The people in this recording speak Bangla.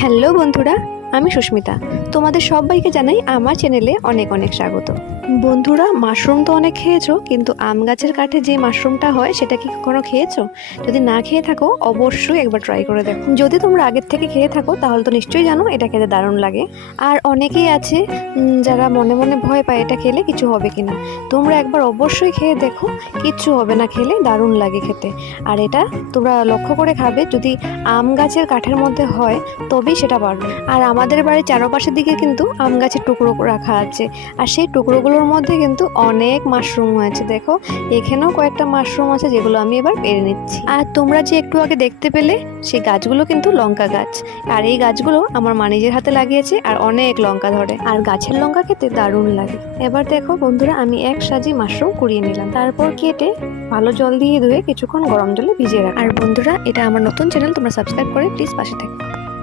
হ্যালো বন্ধুরা, আমি সুস্মিতা। তোমাদের সবাইকে জানাই আমার চ্যানেলে অনেক অনেক স্বাগত। বন্ধুরা, মাশরুম তো অনেক খেয়েছো, কিন্তু আম গাছের কাঠে যে মাশরুমটা হয় সেটা কি কখনো খেয়েছো? যদি না খেয়ে থাকো অবশ্যই একবার ট্রাই করে দেখো। যদি তোমরা আগের থেকে খেয়ে থাকো তাহলে তো নিশ্চয়ই জানো এটা খেতে দারুণ লাগে। আর অনেকেই আছে যারা মনে মনে ভয় পায় এটা খেলে কিছু হবে কিনা। তোমরা একবার অবশ্যই খেয়ে দেখো, কিচ্ছু হবে না, খেলে দারুণ লাগে খেতে। আর এটা তোমরা লক্ষ্য করে খাবে, যদি আম গাছের কাঠের মধ্যে হয় তবেই সেটা পারবে। আর আমাদের বাড়ির চারপাশের দিকে কিন্তু আম গাছের টুকরো রাখা আছে, আর সেই টুকরোগুলোর মধ্যে কিন্তু অনেক মাশরুম হয়েছে। দেখো, এখানেও কয়েকটা মাশরুম আছে যেগুলো আমি এবার পেরে নিচ্ছি। আর তোমরা যে একটু আগে দেখতে পেলে সেই গাছগুলো কিন্তু লঙ্কা গাছ, আর এই গাছগুলো আমার মা নিজের হাতে লাগিয়েছে, আর অনেক লঙ্কা ধরে, আর গাছের লঙ্কা খেতে দারুণ লাগে। এবার দেখো বন্ধুরা, আমি এক সাজি মাশরুম কুড়িয়ে নিলাম, তারপর কেটে ভালো জল দিয়ে ধুয়ে কিছুক্ষণ গরম জলে ভিজিয়ে রাখ। আর বন্ধুরা, এটা আমার নতুন চ্যানেল, তোমরা সাবস্ক্রাইব করে প্লিজ পাশে থাকো।